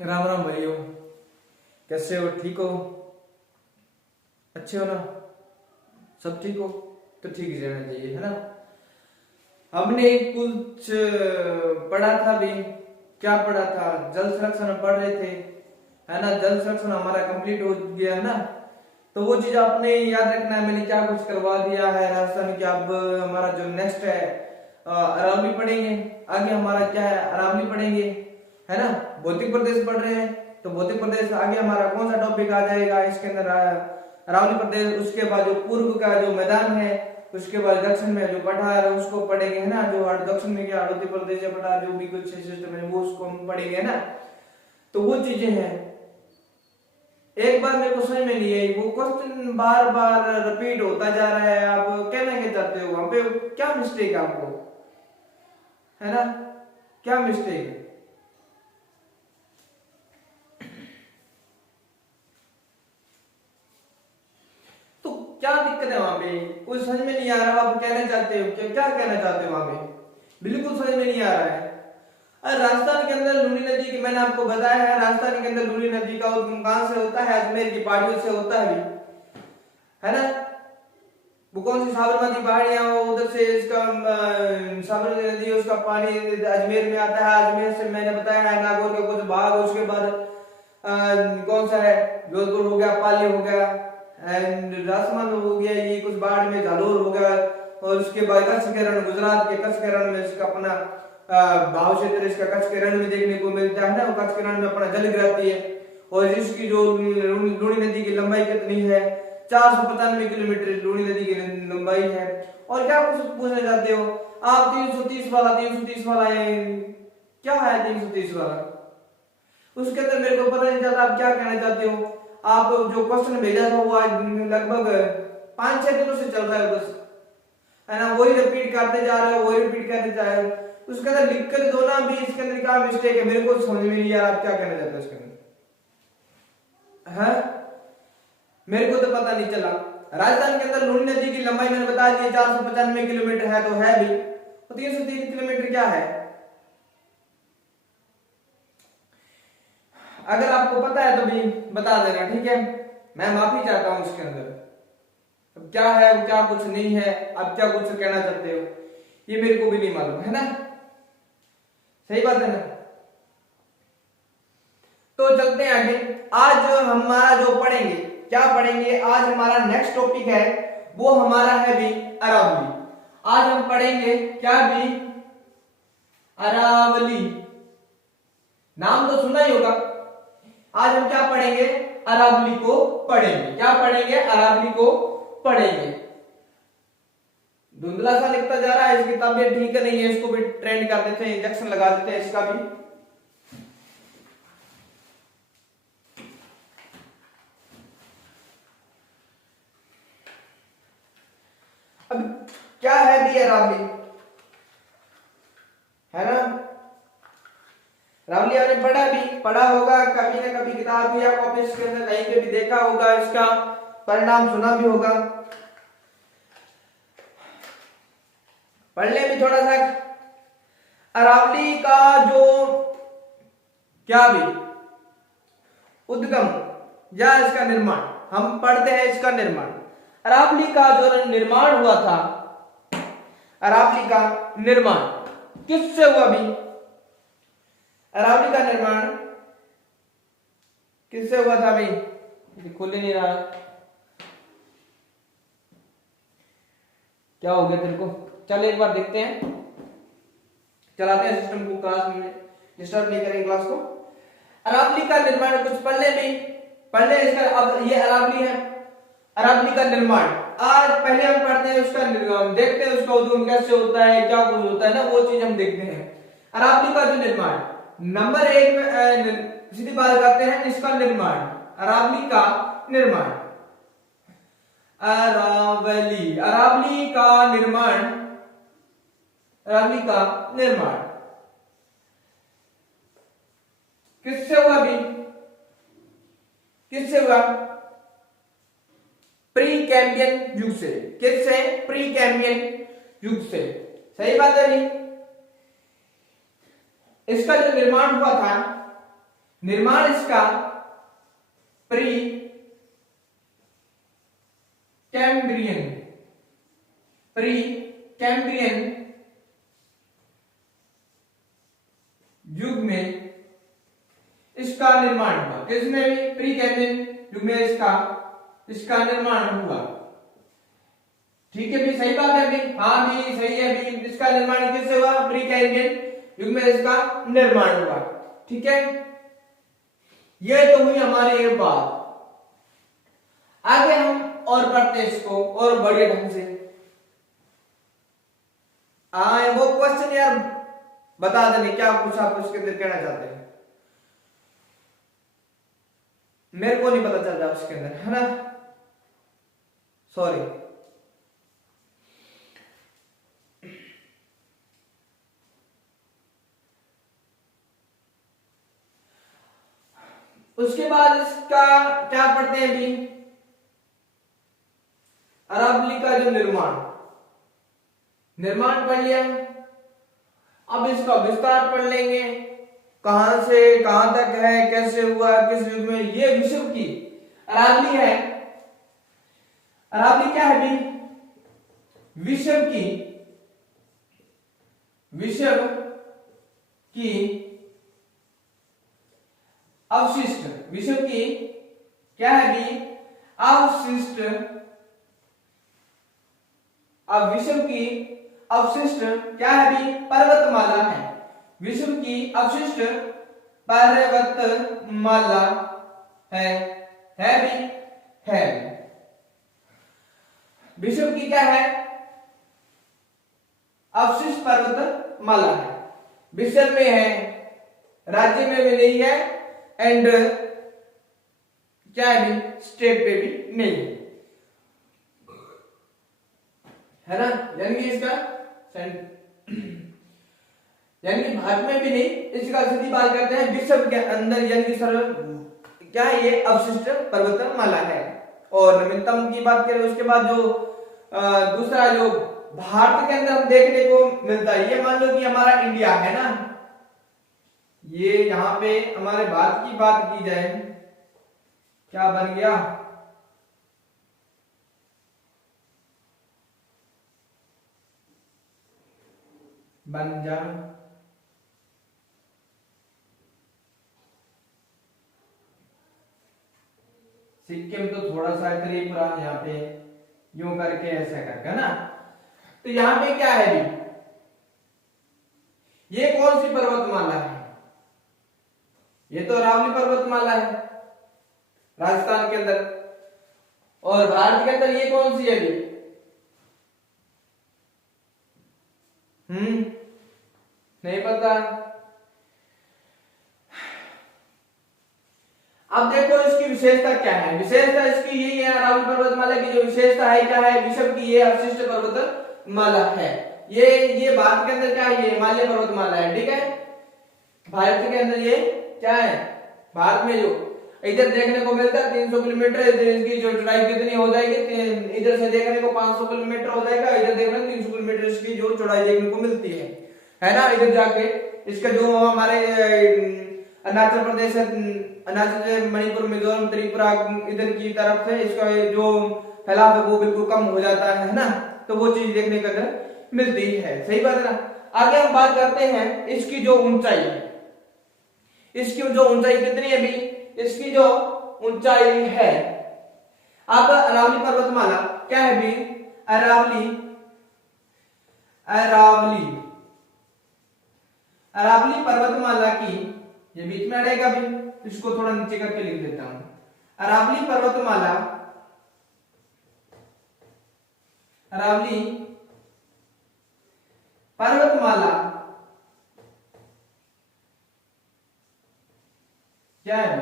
राम राम भाइयों, कैसे हो? ठीक हो? अच्छे हो ना? सब ठीक हो तो ठीक ही रहना चाहिए, है ना। हमने कुछ पढ़ा था भी। क्या पढ़ा था? जल संरक्षण पढ़ रहे थे, है ना। जल संरक्षण हमारा कंप्लीट हो गया है ना। तो वो चीज आपने याद रखना है, मैंने क्या कुछ करवा दिया है राजस्थान की। अब हमारा जो नेक्स्ट है अरावली पढ़ेंगे। आगे हमारा क्या है? अरावली पढ़ेंगे, है ना। भौतिक प्रदेश पढ़ रहे हैं तो भौतिक प्रदेश आगे हमारा कौन सा टॉपिक आ जाएगा इसके अंदर? अरावली प्रदेश। उसके बाद जो पूर्व का जो मैदान है, उसके बाद दक्षिण में जो पठार है उसको पढ़ेंगे, है ना। जो दक्षिण में क्या हड़ौती प्रदेश है, पठार जो भी कुछ सिस्टम है वो उसको हम पढ़ेंगे, है ना। तो वो चीजें हैं। एक बार मेरे को समझ में नहीं आई, वो क्वेश्चन बार बार रिपीट होता जा रहा है। आप कहना क्या चाहते हो? वहां पे क्या मिस्टेक है आपको, है ना? क्या मिस्टेक है? तो क्या दिक्कत है वहां पे? कुछ समझ में नहीं आ रहा। आप कहना चाहते हो क्या कहना चाहते हो? वहां पे बिल्कुल समझ में नहीं आ रहा है। राजस्थान के अंदर लूनी नदी की मैंने आपको बताया है। राजस्थान के अंदर लूनी नदी का उद्गम कहां से होता है? अजमेर की पहाड़ियों से होता है, है ना। वो कौन सी साबरमती पहाड़ियां, उधर से इसका साबरमती नदी, उसका पानी अजमेर में आता है। अजमेर से मैंने बताया है नागौर के कुछ भाग। उसके बाद कौन सा है? जोधपुर हो गया, पाली हो गया, एंड राजस्थान हो गया, ये कुछ बाढ़ में जालोर हो गया। और उसके बाद कच्छ के रण, गुजरात के कच्छ के रण में इसका अपना भाव क्षेत्र इसका कच्छ के रण में देखने को मिलता है ना। वो कच्छ के रण में अपना जल गिराती है। और इसकी जो लूनी नदी की लंबाई कितनी है? 495 किलोमीटर लूनी नदी की लंबाई है। और क्या कुछ पूछना चाहते हो आप? 330 वाला, 330 वाला क्या है? 330 वाला उसके अंदर मेरे को पता नहीं चलता आप क्या कहना चाहते हो। आप जो क्वेश्चन भेजा था वो आज लगभग 5-6 दिनों से चल रहा है बस, है ना। वही रिपीट करते जा रहे हो, वही रिपीट करते जा रहे हो। उसके अंदर लिख कर दो ना भी इसके अंदर क्या मिस्टेक है। मेरे को समझ में नहीं आ रहा आप क्या कहना चाहते हो इसके अंदर, है। मेरे को तो पता नहीं चला। राजस्थान के अंदर लूनी नदी की लंबाई मैंने बता दी 495 किलोमीटर है, तो है भी। तो 330 किलोमीटर क्या है? अगर आपको पता है तो भी बता देना, ठीक है। मैं माफी चाहता हूं इसके अंदर। अब क्या है क्या कुछ नहीं है, अब क्या कुछ कहना चाहते हो ये मेरे को भी नहीं मालूम, है ना। सही बात है ना। तो चलते हैं आगे। आज हमारा जो पढ़ेंगे, क्या पढ़ेंगे आज? हमारा नेक्स्ट टॉपिक है वो हमारा है भी अरावली। आज हम पढ़ेंगे क्या भी? अरावली। नाम तो सुना ही होगा। आज हम क्या पढ़ेंगे? अरावली को पढ़ेंगे। क्या पढ़ेंगे? अरावली को पढ़ेंगे। धुंधला सा लिखता जा रहा है, इसकी तबीयत ठीक नहीं है, इसको भी ट्रेंड कर देते हैं, इंजेक्शन लगा देते हैं इसका भी। अब क्या है भी अरावली, है ना। रावली आपने पढ़ा होगा कभी ना कभी किताब या कॉपी के अंदर कहीं पे भी देखा होगा, इसका परिणाम सुना भी होगा। पढ़ने में थोड़ा सा अरावली का जो क्या भी उद्गम या इसका निर्माण हम पढ़ते हैं। इसका निर्माण, अरावली का जो निर्माण हुआ था, अरावली का निर्माण किससे हुआ भी? अरावली का निर्माण किससे हुआ था भाई? खुल ही नहीं रहा। क्या हो गया तेरे को? चल एक बार देखते हैं, चलाते हैं सिस्टम को। क्लास में डिस्टर्ब नहीं करेंगे क्लास को। अरावली का निर्माण कुछ पढ़ने इसका। अब ये अरावली है, अरावली का निर्माण आज पहले हम पढ़ते हैं, उसका देखते हैं उसका उद्गम कैसे होता है, क्या कुछ होता है ना, वो चीज हम देखते हैं। अरावली का जो निर्माण नंबर 1 में सीधी बात करते हैं इसका निर्माण, अरावली का निर्माण। अरावली, अरावली का निर्माण, अरावली का निर्माण किससे हुआ भी? किससे हुआ? प्री कैम्बियन युग से। किससे? प्री कैम्बियन युग से। सही बात है नहीं? इसका जो निर्माण हुआ था निर्माण इसका प्री कैम्ब्रियन युग में इसका निर्माण हुआ। किसमें भी? प्री कैम्ब्रियन युग में इसका निर्माण हुआ। ठीक है भी, सही बात है भी, हाँ भी सही है भी, इसका निर्माण किससे हुआ? प्री कैम्ब्रियन युग में इसका निर्माण हुआ। ठीक है, यह तो हुई हमारी एक बात। आगे हम और पढ़ते हैं इसको और बढ़िया ढंग से। वो क्वेश्चन यार बता देने क्या कुछ आप उसके अंदर कहना चाहते हैं, मेरे को नहीं पता चल रहा उसके अंदर, है ना, सॉरी। उसके बाद इसका क्या पढ़ते हैं अभी? अरावली का जो निर्माण पढ़ लिया। अब इसका विस्तार पढ़ लेंगे, कहां से कहां तक है, कैसे हुआ, किस युग में। ये विश्व की अरावली है। अरावली क्या है भी? विश्व की अवशिष्ट, विश्व की क्या है भी? अवशिष्ट। अब विश्व की अवशिष्ट क्या है भी? पर्वतमाला है। विश्व की अवशिष्ट पर्वतमाला है भी, है भी। विश्व की क्या है? अवशिष्ट पर्वतमाला है। विश्व में है, राज्य में भी नहीं है, एंड क्या है भी? स्टेट पे भी नहीं है ना। यानी इसका यानी कि भारत में भी नहीं, इसका सीधी बात करते हैं विश्व के अंदर, यानी कि सर क्या है? ये अवशिष्ट पर्वतमाला है। और नवीनतम की बात करें उसके बाद जो दूसरा जो भारत के अंदर हम देखने को मिलता है, ये मान लो कि हमारा इंडिया है ना, ये यहाँ पे हमारे भारत की बात की जाए, क्या बन गया? बंजारा। सिक्किम तो थोड़ा सा त्रिपुरा, यहाँ पे यूं करके ऐसा करके ना। तो यहाँ पे क्या है भी? ये कौन सी पर्वतमाला है? ये तो अरावली पर्वतमाला है राजस्थान के अंदर। और भारत के अंदर ये कौन सी है भी? नहीं पता। अब देखो इसकी विशेषता क्या है। विशेषता इसकी यही है, अरावली पर्वतमाला की जो विशेषता है क्या है? विश्व की ये अवशिष्ट पर्वतमाला है। ये भारत के अंदर क्या है? ये हिमालय पर्वतमाला है। ठीक है, भारत के अंदर ये क्या है? भारत में जो इधर देखने को मिलता है 300 किलोमीटर, इधर इसकी जो चौड़ाई कितनी हो जाएगी? इधर से देखने को 500 किलोमीटर हो जाएगा, इधर देखने को 300 किलोमीटर इसकी जो चौड़ाई देखने को मिलती है ना। इधर जाके इसका जो हमारे अरुणाचल प्रदेश, अरुणाचल, मणिपुर, मिजोरम, त्रिपुरा इधर की तरफ से इसका जो फैलाव है वो बिल्कुल कम हो जाता है ना। तो वो चीज देखने को मिलती है। सही बात है ना। आगे हम बात करते हैं इसकी जो ऊंचाई है। इसकी जो ऊंचाई कितनी है भी? इसकी जो ऊंचाई है, अब अरावली पर्वतमाला क्या है भी? अरावली पर्वतमाला की, ये बीच में रहेगा भी, इसको थोड़ा नीचे करके लिख देता हूं। अरावली पर्वतमाला क्या है?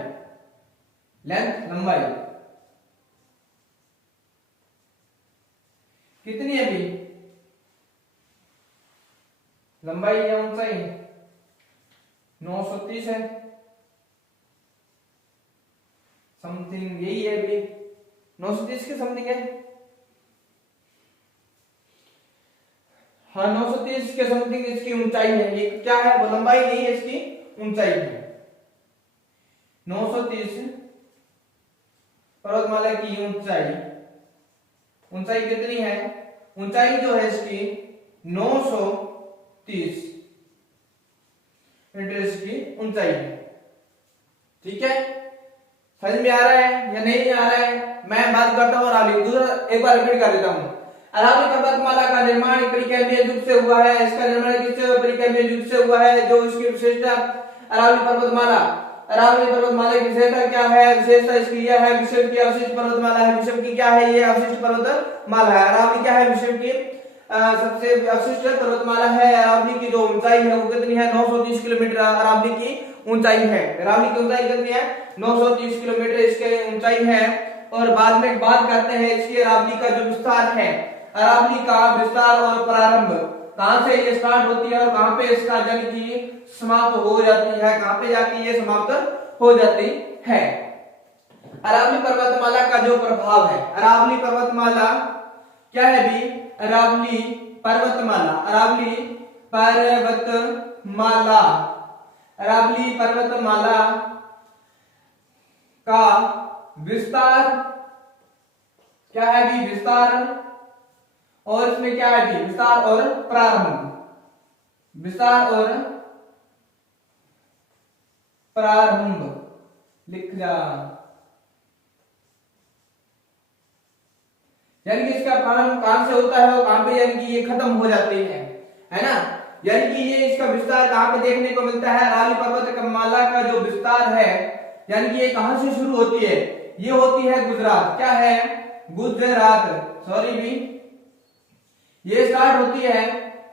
लेंथ, लंबाई कितनी है भी? लंबाई या ऊंचाई 930 है समथिंग, यही है भी, 930 के समथिंग है। हाँ 930 के समथिंग इसकी ऊंचाई है। ये क्या है? वो लंबाई नहीं है, इसकी ऊंचाई है। 930 पर्वतमाला की ऊंचाई, ऊंचाई कितनी है? ऊंचाई जो है इसकी 930 मीटर इसकी ऊंचाई है। ठीक है, समझ में आ रहा है या नहीं आ रहा है? मैं बात करता हूँ अरावली, दूसरा एक बार रिपीट कर देता हूँ। अरावली पर्वतमाला का निर्माण परिकैम्बिय युग से हुआ है। इसका निर्माण किससे? परिकैम्बिय युग से हुआ है। जो इसकी विशेषता अरावली पर्वतमाला, अरावली पर्वतमाला की विशेषता क्या है? विशेषता इसकी यह है, विश्व की अवशिष्ट पर्वतमाला है। विश्व की क्या है? ये अवशिष्ट पर्वतमाला है। अरावली क्या है? विश्व की सबसे अवशिष्ट पर्वतमाला है। अरावली की जो ऊंचाई है वो कितनी है? 930 किलोमीटर अरावली की ऊंचाई है। अरावली की ऊंचाई कितनी है? 930 किलोमीटर इसकी ऊंचाई है। और बाद में बात करते हैं इसकी अरावली का जो विस्तार है, अरावली का विस्तार और प्रारंभ, कहां से ये स्टार्ट होती है और कहां पे इसका जल की समाप्त हो जाती है, कहां पे जाके ये समाप्त हो जाती है। अरावली पर्वतमाला का जो प्रभाव है, अरावली पर्वतमाला क्या है भी? अरावली पर्वतमाला, अरावली पर्वतमाला, अरावली पर्वतमाला का विस्तार क्या है भी? विस्तार, और इसमें क्या है भी? विस्तार और प्रारंभ, विस्तार और प्रारंभ लिख जा। यानी कि इसका प्रारंभ कहां से होता है और कहां पे यानी कि ये खत्म हो जाती है ना? यानी कि ये इसका विस्तार कहां पे देखने को मिलता है? अरावली पर्वतमाला का जो विस्तार है, यानी कि ये कहां से शुरू होती है? ये होती है गुजरात, क्या है? गुजरात, सॉरी भी, ये स्टार्ट होती है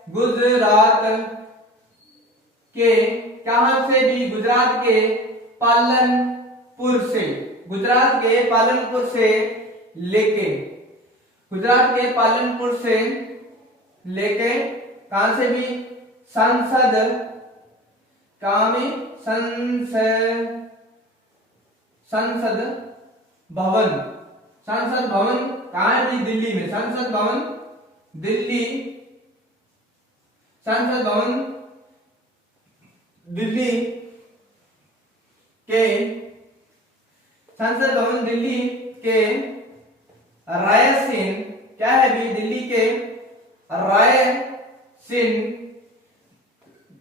गुजरात के, कहां से भी? गुजरात के पालनपुर से, गुजरात के पालनपुर से लेके, गुजरात के पालनपुर से लेके कहां से भी? संसद, कहां में? संसद भवन, संसद भवन कहां है भी? दिल्ली में, संसद भवन दिल्ली, संसद भवन दिल्ली के, संसद भवन दिल्ली के रायसीन, क्या है भी? दिल्ली के रायसीन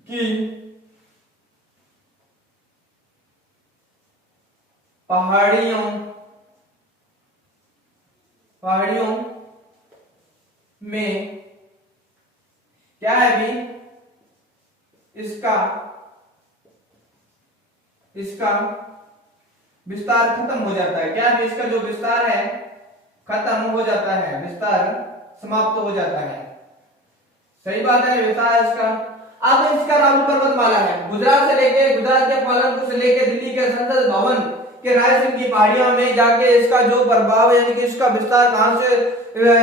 की पहाड़ियों, पहाड़ियों में क्या है भी? इसका विस्तार खत्म हो जाता है। क्या है? इसका जो विस्तार है खत्म हो जाता है, विस्तार समाप्त हो जाता है। सही बात है, विस्तार इसका। अब इसका अरावली पर्वतमाला है, गुजरात से लेके, गुजरात के पालनपुर से लेके दिल्ली के संसद भवन के रायसीन की पहाड़ियों में जाके इसका जो प्रभाव है, यानी कि इसका विस्तार कहां से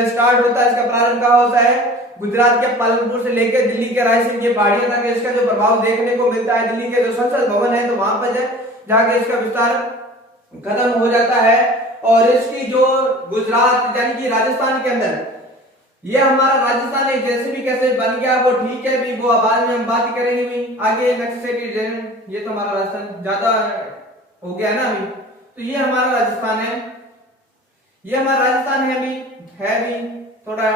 स्टार्ट होता है, इसका प्रारंभ कहां होता है? गुजरात के पालनपुर से लेके दिल्ली के रायसीन की पहाड़ियों तक इसका जो प्रभाव देखने को मिलता है। दिल्ली के जो संसद भवन है तो वहां पर जाके इसका विस्तार खत्म हो जाता है। और इसकी जो गुजरात यानी कि राजस्थान के अंदर, ये हमारा राजस्थान है, जैसे भी कैसे बन गया वो ठीक है भी, वो बाद में हम बात करेंगे भी आगे नेक्स्ट से। ये तो हमारा राजस्थान ज्यादा हो गया ना अभी, तो ये हमारा राजस्थान है, ये हमारा राजस्थान है भी थोड़ा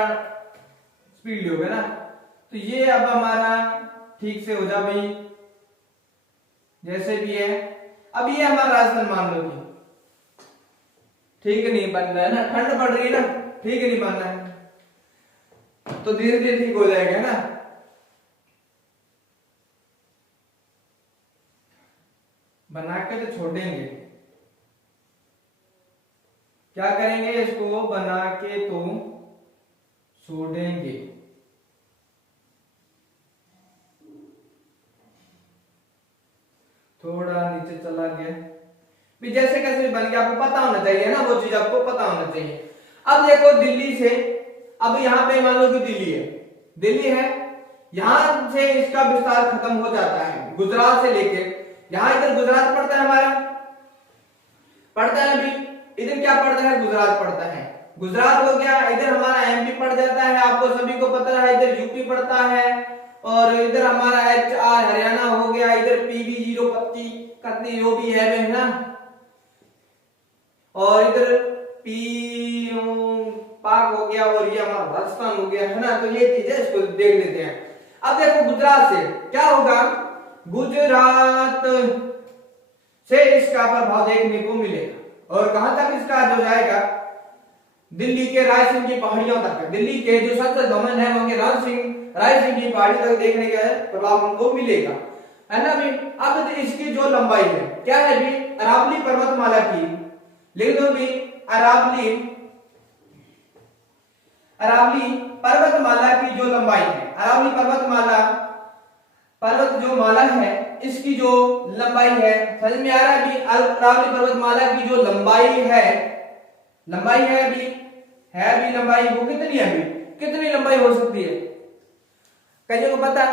स्पीड हो गया ना। तो ये अब हमारा ठीक से हो जा भाई, जैसे भी है। अब ये हमारा राजस्थान मान लो कि ठीक नहीं बन रहा है ना, ठंड पड़ रही है ना, ठीक नहीं बन रहा है, तो धीरे धीरे ठीक हो जाएगा ना। बना के तो छोड़ेंगे, क्या करेंगे? इसको बना के तो छोड़ेंगे। थोड़ा नीचे चला गया भी, जैसे कैसे भी बन गया, आपको पता होना चाहिए ना, वो चीज आपको पता होना चाहिए। अब देखो दिल्ली से, अब यहाँ पे मान लो कि दिल्ली है, यहां से इसका विस्तार खत्म हो जाता है गुजरात से लेके, यहां इधर गुजरात पड़ता है हमारा, पड़ता है अभी, इधर क्या पड़ता है? गुजरात पड़ता है। गुजरात हो गया, इधर हमारा एमपी पड़ जाता है, आपको सभी को पता है, इधर यूपी पड़ता है, और इधर हमारा HR हरियाणा हो गया, इधर PB 0 कत्ती जो भी है ना, और इधर पी पाक हो गया और ये हमारा राजस्थान हो गया, है ना। तो ये चीजें इसको देख लेते हैं। अब देखो गुजरात से क्या होगा, गुजरात से इसका प्रभाव देखने को मिलेगा और कहां तक इसका जो जाएगा, दिल्ली के रायसेन की पहाड़ियों तक। दिल्ली के जो संसद भवन है वहां के रायसेन की पहाड़ी तक देखने का प्रभाव हमको मिलेगा, है ना भी। अब इसकी जो लंबाई है क्या है भी, अरावली पर्वतमाला की, लिख दो भी अरावली पर्वतमाला की जो लंबाई है, अरावली पर्वत जो माला है इसकी जो लंबाई है, समझ में आ रहा है भी। अरावली पर्वतमाला की जो लंबाई है अभी लंबाई वो कितनी है, अभी कितनी लंबाई हो सकती है, कईयों को पता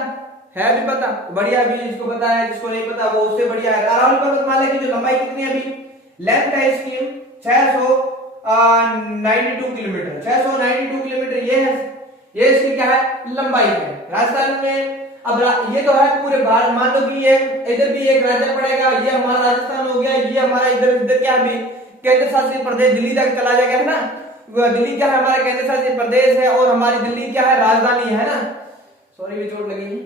है भी, पता बढ़िया भी, जिसको पता है, जिसको नहीं पता वो उससे बढ़िया है। अरावली पर्वतमाला की जो लंबाई कितनी है, अभी लेंथ है इसकी 692 किलोमीटर, 692 किलोमीटर ये इसकी क्या है, लंबाई है। राजस्थान में अब ये तो है पूरे भारत, मान लो कि ये इधर भी एक राज्य पड़ेगा, ये हमारा राजस्थान हो गया, ये हमारा इधर क्या भी केंद्र शासित प्रदेश दिल्ली तक चला जाएगा, है ना। दिल्ली क्या है, हमारा केंद्र शासित प्रदेश है और हमारी दिल्ली क्या है, राजधानी है ना। सॉरी भी चोट लगी।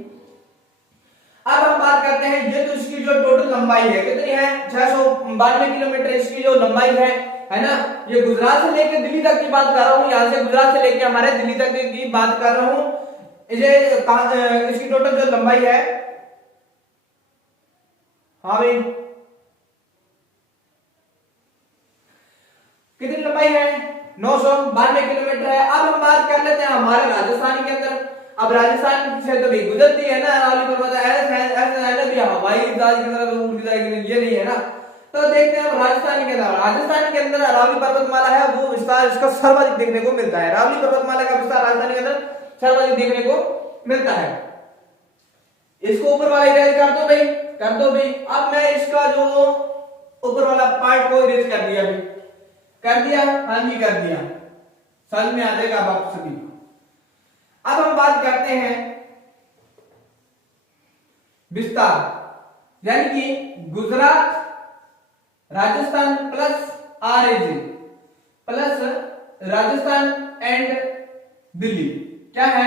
अब हम बात करते हैं, ये तो इसकी जो टोटल लंबाई है कितनी है, 692 किलोमीटर इसकी जो लंबाई है ना। ये गुजरात से लेकर दिल्ली तक की बात कर रहा हूँ, यहाँ से गुजरात से लेकर हमारे दिल्ली तक की बात कर रहा हूँ। इसकी टोटल जो लंबाई है, हाँ भाई कितनी लंबाई है, 992 किलोमीटर है। अब हम बात कर लेते हैं हमारे राजस्थान के अंदर। अब राजस्थान से तो भी गुजरती है ना अरावली पर्वत, ऐसे भी हवाई जहाज की तरह उड़ जाएगी, ये नहीं है ना। तो देखते हैं राजस्थान के अंदर अरावली पर्वतमाला है, वो विस्तार इसका सर्वाधिक देखने को मिलता है। अरावली पर्वतमाला का विस्तार राजस्थान के अंदर सर्वाधिक देखने को मिलता है। इसको ऊपर वाला इरेज कर दो भाई। अब मैं इसका जो ऊपर वाला पार्ट को इरेज कर दिया, हाँ जी कर दिया, समझ में आ जाएगा आप सभी। अब हम बात करते हैं विस्तार, यानी कि Gujarat, Rajasthan plus RAJ plus Rajasthan and Delhi, क्या है,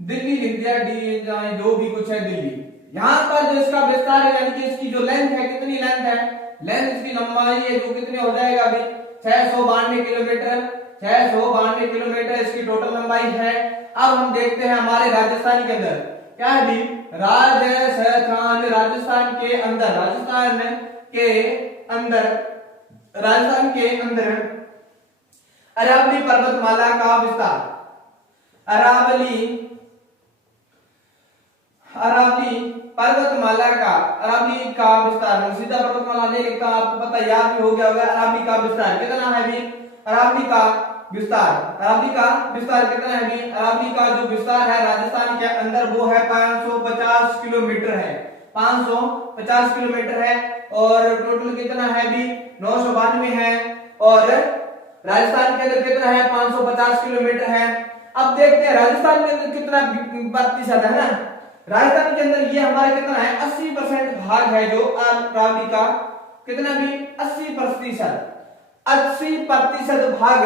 दिल्ली लिख दिया, डी जो भी कुछ है दिल्ली। यहां पर जो इसका विस्तार है, यानी कि इसकी जो लेंथ है, कितनी लेंथ है, लेंथ इसकी लंबाई है जो कितनी हो जाएगा अभी 692 किलोमीटर, 692 किलोमीटर इसकी टोटल लंबाई है। अब हम देखते हैं हमारे राजस्थान के अंदर क्या है भी, राजस्थान के अंदर अरावली पर्वतमाला का विस्तार, अरावली का विस्तार, सीधा पर्वतमाला नहीं लिखता, आपको पता याद भी हो गया होगा। अरावली का विस्तार कितना है भी, अरावली का विस्तार कितना है भी, अरावली का जो विस्तार है राजस्थान के अंदर वो है 550 किलोमीटर है, 550 किलोमीटर है। और टोटल कितना है भी 992 है, और राजस्थान के अंदर कितना है 550 किलोमीटर है। अब देखते हैं राजस्थान के अंदर कितना प्रतिशत है ना, राजस्थान के अंदर ये हमारा कितना है 80% भाग है जो अरावली का, कितना भी 80% भाग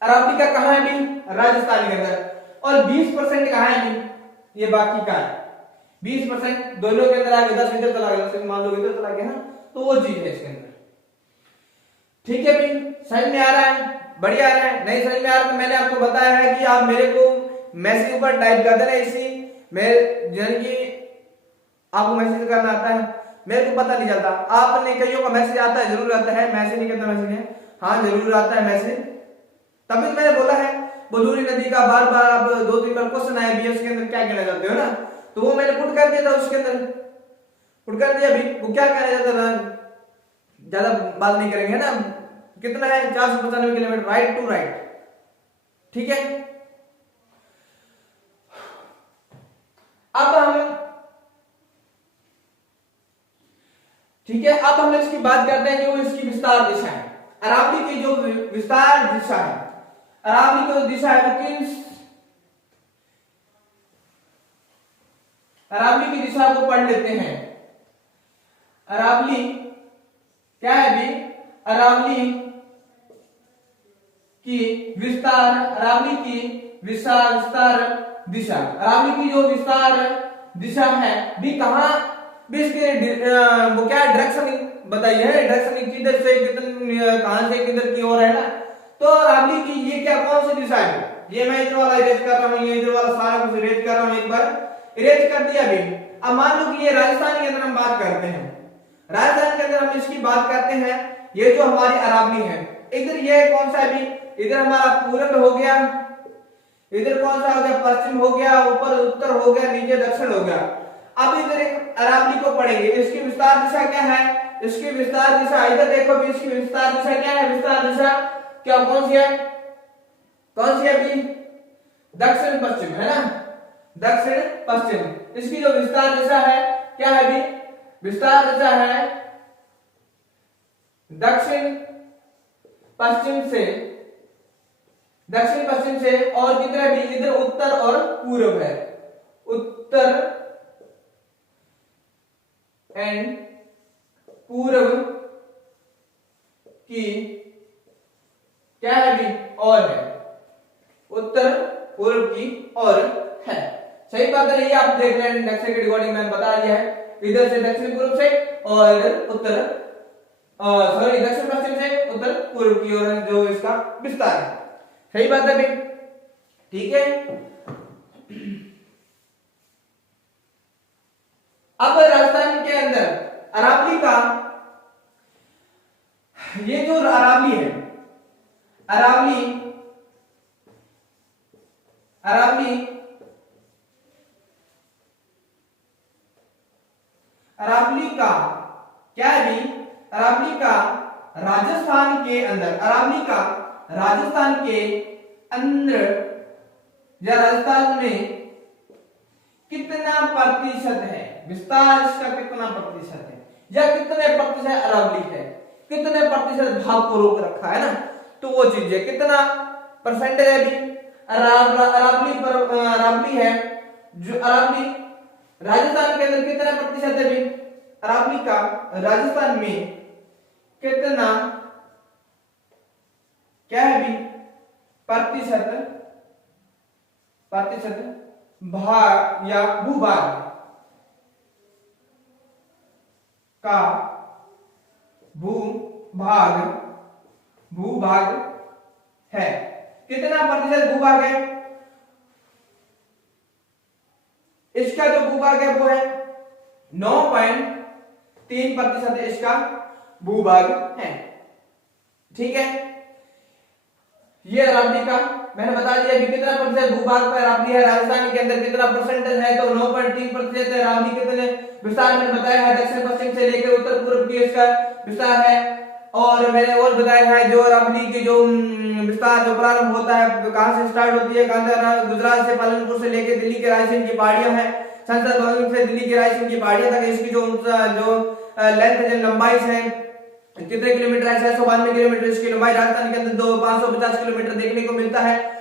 अरावली का कहां है भी, राजस्थान के अंदर। और 20% कहां है भी, ये बाकी का है 20%, दोनों के अंदर आ गया, 10 इधर चला गया, मान लो इधर चला गया ना, तो वो चीज है इसके अंदर। ठीक है भी, समझ में आ रहा है, बढ़िया आ रहा है। नहीं समझ में आ रहा तो मैंने आपको बताया है कि आप मेरे को मैसेज पर टाइप कर देना, इसी मैं यानी कि आपको मैसेज करना आता है, मेरे को पता नहीं चलता। आपने कईयों का मैसेज आता है, जरूर आता है, मैसेज नहीं करता, मैसेज है हाँ जरूर आता है मैसेज। तभी मैंने बोला है बुलूरी नदी का बार बार आप 2-3 बार क्वेश्चन आया बीएस के अंदर क्या कहना चाहते हो ना, तो वो मैंने पुट कर दिया था, उसके अंदर पुट कर दिया भी, वो क्या कहना चाहता था, ज्यादा बात नहीं करेंगे ना। कितना है 495 किलोमीटर राइट टू राइट, ठीक है। अब हम इसकी बात करते हैं जो इसकी विस्तार दिशा है, अरावली की जो विस्तार दिशा है, अरावली की जो दिशा है वो किस, अरावली की दिशा को पढ़ लेते हैं। अरावली क्या है भी, अरावली की विस्तार, अरावली की विस्तार दिशा, अरावली की जो विस्तार दिशा है भी कहां, भी इसके वो क्या डायरेक्शन बताइए है, डायरेक्शन किधर से कितने कहां से किधर की ओर है ना। तो अरावली की ये क्या कौन सी दिशा है, ये मैं इधर वाला इरेज कर रहा हूं, ये इधर वाला सारा कुछ इरेज कर रहा हूं, एक बार इरेज कर दिया भी। अब मान लो कि ये राजस्थान के अंदर हम बात करते हैं, राजस्थान के अंदर हम इसकी बात करते हैं, ये जो हमारी अरावली है, इधर ये कौन सा है भी, इधर हमारा पूरब हो गया, इधर कौन सा हो गया पश्चिम हो गया, ऊपर उत्तर हो गया, नीचे दक्षिण हो गया। अब इधर एक अरावली को पढ़ेंगे, इसकी विस्तार दिशा क्या है, इसकी विस्तार दिशा इधर देखो भी, इसकी विस्तार दिशा क्या है, विस्तार दिशा क्या कौन सी है, कौन सी है भी, दक्षिण पश्चिम है ना, दक्षिण पश्चिम। इसकी जो विस्तार दिशा है क्या है भी, विस्तार दिशा है दक्षिण पश्चिम से, दक्षिण पश्चिम से, और कितने भी इधर उत्तर और पूर्व है, उत्तर एंड पूर्व की क्या है भी और है, उत्तर पूर्व की और है। सही बात है, ये आप देख रहे हैं नक्शे के रिकॉर्डिंग मैंने बता दिया है, इधर से दक्षिण पूर्व से और इधर उत्तर सॉरी दक्षिण पश्चिम से उत्तर पूर्व की ओर जो इसका विस्तार है। सही बात है भाई, ठीक है। अब राजस्थान के अंदर अरावली का, ये जो अरावली है, अरावली अरावली अरावली का क्या है भी, अरावली का राजस्थान के अंदर, अरावली का राजस्थान के अंदर या राजस्थान में कितना प्रतिशत है, विस्तार इसका कितना प्रतिशत है, या कितने प्रतिशत अरावली है, कितने प्रतिशत भाग को रोक रखा है ना, तो वो चीज है कितना परसेंटेज है भी। अरावली पर अरावली है जो अरावली राजस्थान के अंदर कितना प्रतिशत है भी, अरावली का राजस्थान में कितना क्या है भी प्रतिशत, प्रतिशत भाग या भूभाग का, भूभाग भूभाग है, कितना प्रतिशत भूभाग है, इसका जो भूभाग है वो है 9.3% इसका भूभाग है। ठीक है, ये अरावली का मैंने बता दिया कि कितना प्रतिशत भूभाग पर अरावली है, राजस्थान के अंदर कितना परसेंटेज है, तो 9.3% है। अरावली कितने विस्तार मैंने बताया है, दक्षिण पश्चिम से लेकर उत्तर पूर्व की इसका विस्तार है। और मैंने और बताया है जो अरावली की जो विस्तार जो प्रारंभ होता है कहां से स्टार्ट होती है, गुजरात से, पालनपुर से लेकर दिल्ली के रायसेन की पहाड़ियां हैं, संसद भवन से दिल्ली के रायसेन की पहाड़ियां तक इसकी जो लेंथ है, लंबाई है कितने किलोमीटर है, 692 किलोमीटर इसकी लंबाई। राजस्थान के अंदर 550 किलोमीटर देखने को मिलता है।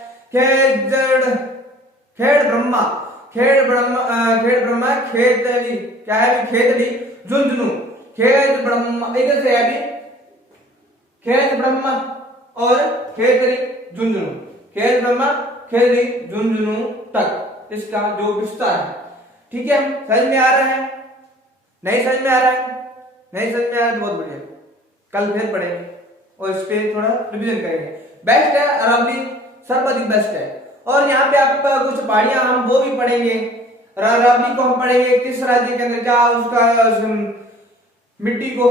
खेड़ ब्रह्मा खेतड़ी क्या है, खेतड़ी झुंझुनू, खेत ब्रह्मा इधर से है अभी, खेत ब्रह्मा और खेतड़ी झुंझुनू, खेत ब्रह्मा खेतड़ी झुंझुनू तक इसका जो विस्तार है। ठीक है, समझ में आ रहा है, नहीं समझ में आ रहा है, नहीं समझ में आ रहा है, बहुत बढ़िया, कल फिर पढ़ेंगे और इस पे थोड़ा रिवीजन करेंगे। बेस्ट है अरावली, सर्वाधिक बेस्ट है। और यहाँ पे आप कुछ पहाड़ियां हम वो भी पढ़ेंगे, अरावली को हम पढ़ेंगे किस राज्य के अंदर क्या उसका मिट्टी को,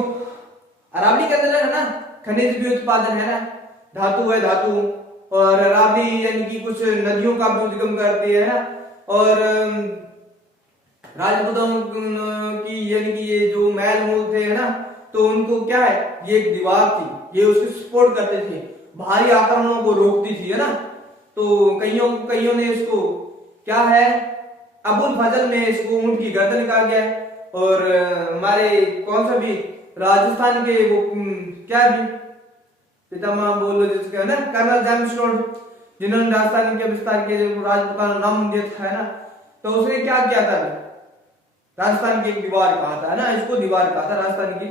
अरावली के अंदर है ना खनिज भी उत्पादन है ना, धातु है धातु, और अरावली यानी कि कुछ नदियों का भी उद्गम करती है ना, और राजपूतों की यानी कि ये जो महल मूल थे है ना, तो उनको क्या है, ये एक दीवार थी, ये उसको सपोर्ट करते थे, भारी आक्रमणों को रोकती थी है ना। तो कईयों ने इसको क्या है, अबुल फजल ने इसको ऊंट की गर्दन कहा गया। और हमारे कौन सा भी राजस्थान के वो क्या भी पितामह बोलो जिसका है ना, कर्नल जेम्स टोड, जिन्होंने राजस्थान के विस्तार के राजपूताना नाम दिया था है ना, तो उसने क्या किया था, राजस्थान की एक दीवार कहा था है ना, इसको दीवार कहा था, राजस्थान की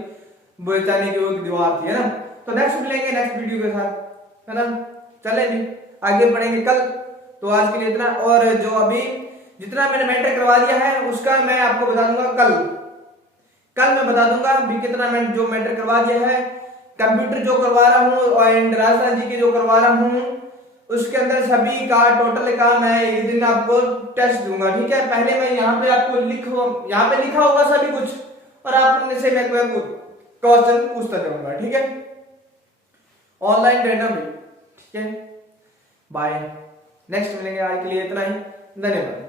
बचाने की वो दीवार थी है ना। तो नेक्स्ट मिलेंगे नेक्स्ट वीडियो के साथ, है ना। चलें भी आगे बढ़ेंगे कल। तो आज के लिए इतना, और जो अभी जितना मैंने मेंटर करवा दिया है उसका मैं आपको बता दूंगा कल मैं बता दूंगा भी कितना मैं जो मेंटर करवा दिया है। कंप्यूटर जो करवा रहा हूँ एंड राजस्थान जी के जो करवा रहा हूँ उसके अंदर सभी का टोटल का मैं एक दिन आपको टेस्ट दूंगा, ठीक है। पहले मैं यहाँ पे आपको यहाँ पे लिखा होगा सभी कुछ, और आप से मैं क्वेश्चन पूछता जाऊंगा, ठीक है। ऑनलाइन ट्रेनर भी, ठीक है। बाय, नेक्स्ट मिलेंगे। आज के लिए इतना ही, धन्यवाद।